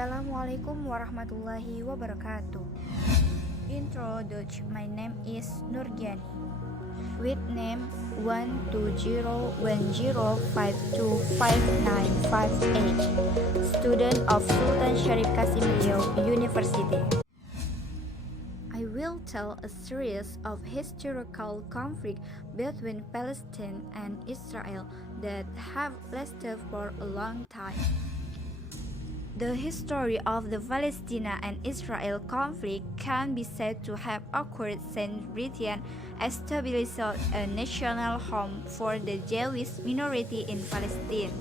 Assalamualaikum warahmatullahi wabarakatuh. Introduction. My name is Nurjani. With name 12010525958. Student of Sultan Syarif Kasim Riau University. I will tell a series of historical conflicts between Palestine and Israel that have lasted for a long time. The history of the Palestina and Israel conflict can be said to have occurred since Britain established a national home for the Jewish minority in Palestine.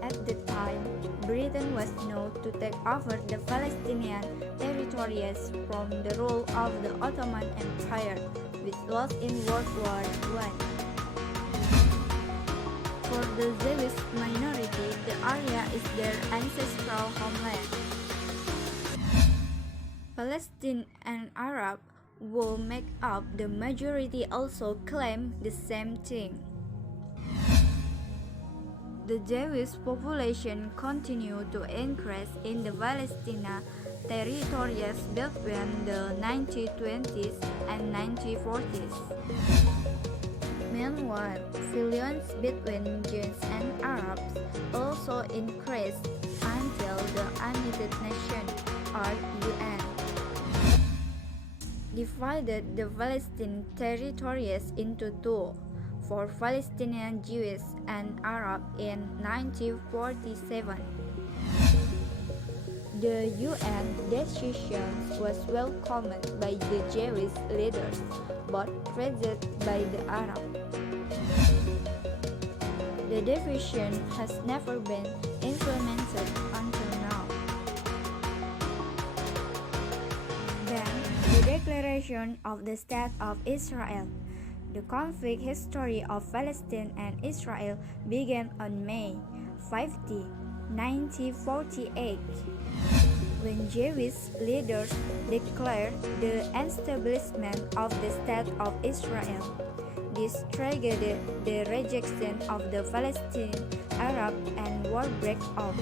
At the time, Britain was known to take over the Palestinian territories from the rule of the Ottoman Empire, which lost in World War I. For the Jewish minority, the area is their ancestral homeland. Palestine and Arab, who make up the majority, also claim the same thing. The Jewish population continued to increase in the Palestinian territories between the 1920s and 1940s. Meanwhile, feelings between Jews and Arabs also increased until the United Nations or UN divided the Palestinian territories into two, for Palestinian Jews and Arab in 1947. The UN decision was welcomed by the Jewish leaders, but praised by the Arab. The division has never been implemented until now. Then, the Declaration of the State of Israel. The conflict history of Palestine and Israel began on May 15, 1948, when Jewish leaders declared the establishment of the State of Israel. This triggered the rejection of the Palestinian Arab and war broke out.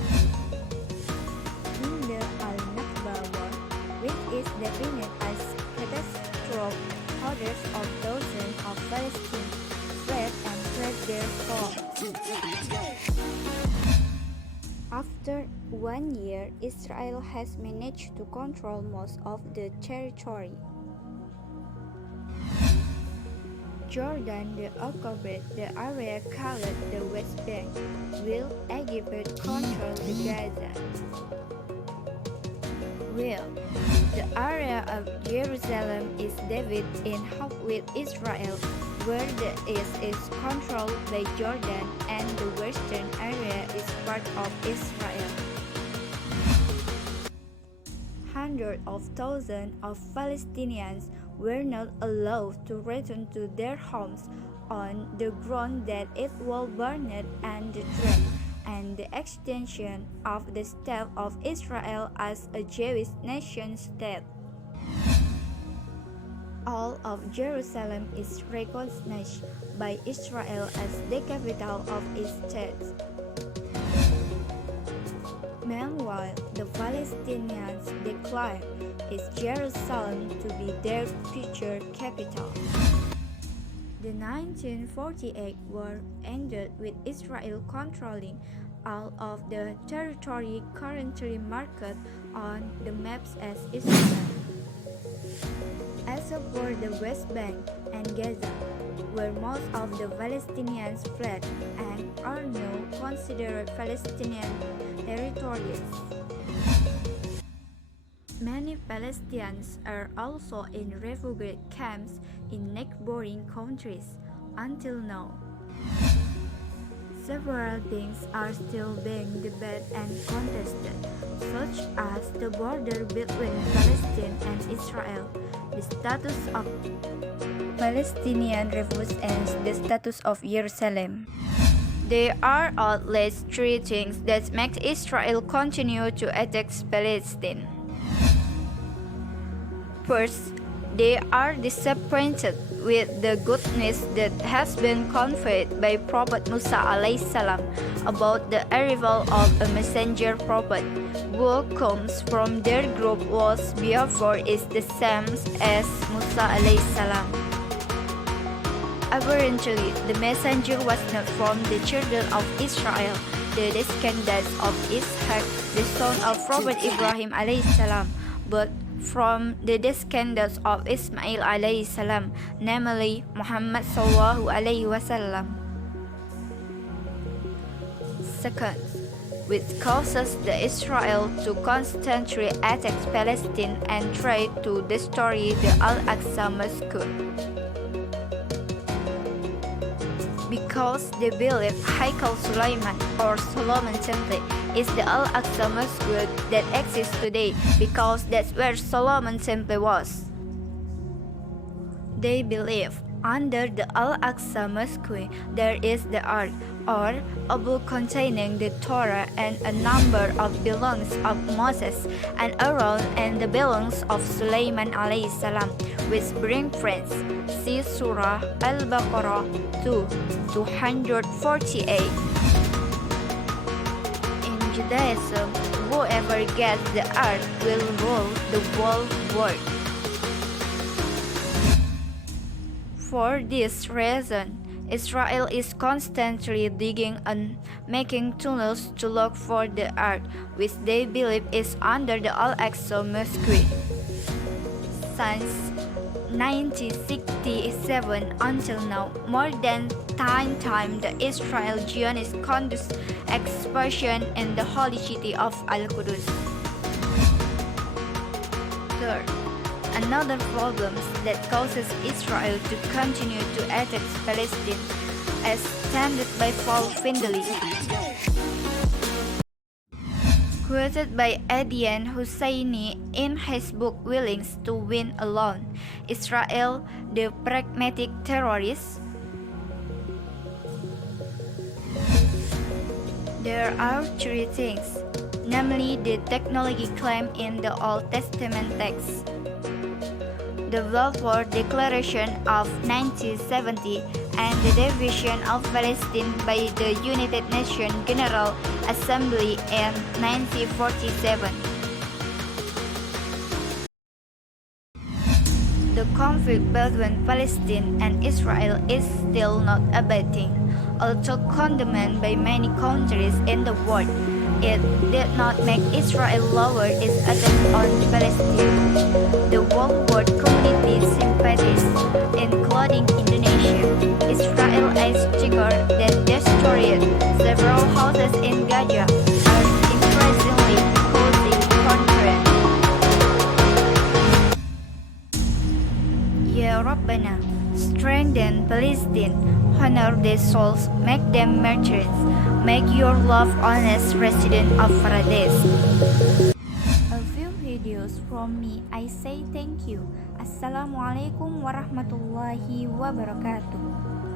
In the Al-Nakba War, which is defined as catastrophe, hundreds of thousands of Palestinians fled and fled their homes. After 1 year, Israel has managed to control most of the territory. Jordan occupied the area called the West Bank, while Egypt controlled the Gaza. Well, the area of Jerusalem is divided in half with Israel, where the east is controlled by Jordan and the western area is part of Israel. Hundreds of thousands of Palestinians were not allowed to return to their homes on the ground that it was burned and destroyed, and the extension of the State of Israel as a Jewish nation-state. All of Jerusalem is recognized by Israel as the capital of its state. Meanwhile, the Palestinians declared East Jerusalem to be their future capital. The 1948 war ended with Israel controlling all of the territory currently marked on the maps as Israel. As for the West Bank and Gaza, where most of the Palestinians fled and are now considered Palestinian territories. Many Palestinians are also in refugee camps in neighboring countries until now. Several things are still being debated and contested, such as the border between Palestine and Israel, the status of Palestinian refugees, and the status of Jerusalem. There are at least three things that make Israel continue to attack Palestine. First, they are disappointed with the good news that has been conveyed by Prophet Musa salam about the arrival of a messenger prophet who comes from their group was therefore is the same as Musa salam. Apparently, the messenger was not from the children of Israel, the descendants of Ishaq, the son of Prophet Ibrahim salam, but from the descendants of Ismail salam, namely Muhammad sallallahu alaihi wasallam. Second, which causes the Israel to constantly attack Palestine and try to destroy the Al-Aqsa Mosque. Because they believe Haikal Sulaiman or Solomon Temple is the Al-Aqsa Mosque that exists today because that's where Solomon Temple was. They believe under the Al-Aqsa Mosque there is the Ark or a book containing the Torah and a number of belongs of Moses and Aaron and the belongs of Sulaiman alayhi salam, which bring friends. See Surah Al-Baqarah 248. In Judaism, whoever gets the Ark will rule the whole world. For this reason, Israel is constantly digging and making tunnels to look for the Ark, which they believe is under the Al-Aqsa Mosque. Since 1967 until now, more than 10 times the Israel Zionists conduct excursion in the holy city of Al-Qudus. Third, another problem that causes Israel to continue to attack Palestine, as stated by Paul Findlay, quoted by Adian Husseini in his book Willing to Win Alone, Israel, the Pragmatic Terrorist. There are three things, namely the technology claimed in the Old Testament text, the Balfour Declaration of 1970, and the division of Palestine by the United Nations General Assembly in 1947. The conflict between Palestine and Israel is still not abating. Although condemned by many countries in the world, it did not make Israel lower its attack on Palestine. The whole world community sympathizes, including Indonesia. Israel has triggered that destroyed several houses in Gaza are increasingly causing concern. Ya Rabbana, strengthen Palestine, honor their souls, make them martyrs, make your love honest resident of Paradise. A few videos from me, I say thank you. Assalamualaikum warahmatullahi wabarakatuh.